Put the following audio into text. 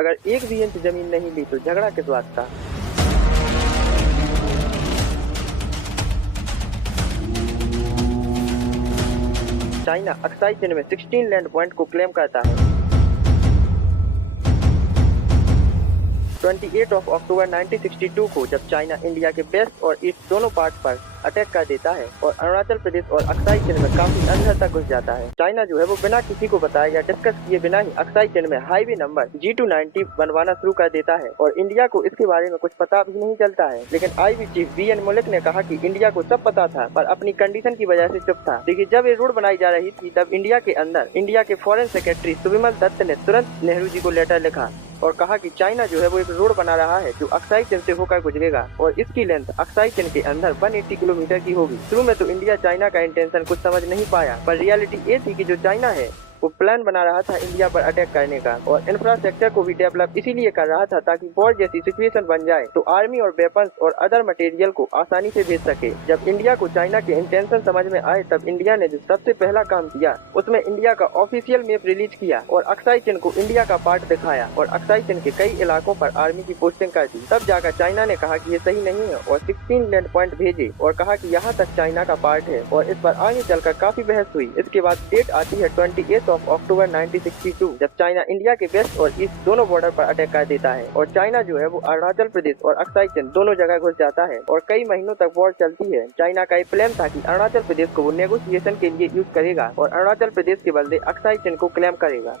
अगर एक भी इंच जमीन नहीं ली तो झगड़ा किस बात का। चाइना अक्साई चिन में 16 लैंड पॉइंट को क्लेम करता है। 28 अक्टूबर 1962 को जब चाइना इंडिया के वेस्ट और ईस्ट दोनों पार्ट पर अटैक कर देता है और अरुणाचल प्रदेश और अक्साई चिन में काफी अंदर तक घुस जाता है। चाइना जो है वो बिना किसी को बताए या डिस्कस किए बिना ही अक्साई चिन में हाईवे नंबर G290 बनवाना शुरू कर देता है और इंडिया को इसके बारे में कुछ पता भी नहीं चलता है। लेकिन आईबी चीफ BN मलिक ने कहा कि इंडिया को सब पता था पर अपनी कंडीशन की वजह से चुप था। देखिए, जब ये रोड बनाई जा रही थी तब इंडिया के अंदर इंडिया के फॉरेन सेक्रेटरी सुविमल दत्त ने तुरंत नेहरू जी को लेटर लिखा और कहा कि चाइना जो है वो एक रोड बना रहा है जो अक्साई चिन से होकर गुजरेगा और इसकी लेंथ अक्साई चिन के अंदर 180 किलोमीटर की होगी। शुरू में तो इंडिया चाइना का इंटेंशन कुछ समझ नहीं पाया, पर रियलिटी ये थी कि जो चाइना है वो प्लान बना रहा था इंडिया पर अटैक करने का और इंफ्रास्ट्रक्चर को भी डेवलप इसीलिए कर रहा था ताकि वॉर जैसी सिचुएशन बन जाए तो आर्मी और वेपन्स और अदर मटेरियल को आसानी से भेज सके। जब इंडिया को चाइना के इंटेंशन समझ में आए तब इंडिया ने जो सबसे पहला काम किया उसमें इंडिया का ऑफिशियल मैप रिलीज किया और अक्साई चिन को इंडिया का पार्ट दिखाया और अक्साई चिन के कई इलाकों पर आर्मी की पोस्टिंग कर दी। तब जाकर चाइना ने कहा कि ये सही नहीं है और 16 लैंड पॉइंट भेजे और कहा कि यहाँ तक चाइना का पार्ट है और इस पर आगे चलकर काफी बहस हुई। इसके बाद डेट आती है 28 अक्टूबर 1962 जब चाइना इंडिया के वेस्ट और ईस्ट दोनों बॉर्डर पर अटैक कर देता है और चाइना जो है वो अरुणाचल प्रदेश और अक्साई चिन दोनों जगह घुस जाता है और कई महीनों तक वॉर चलती है। चाइना का एक प्लान था कि अरुणाचल प्रदेश को वो नेगोशिएशन के लिए यूज करेगा और अरुणाचल प्रदेश के बदले अक्साई चिन को क्लेम करेगा।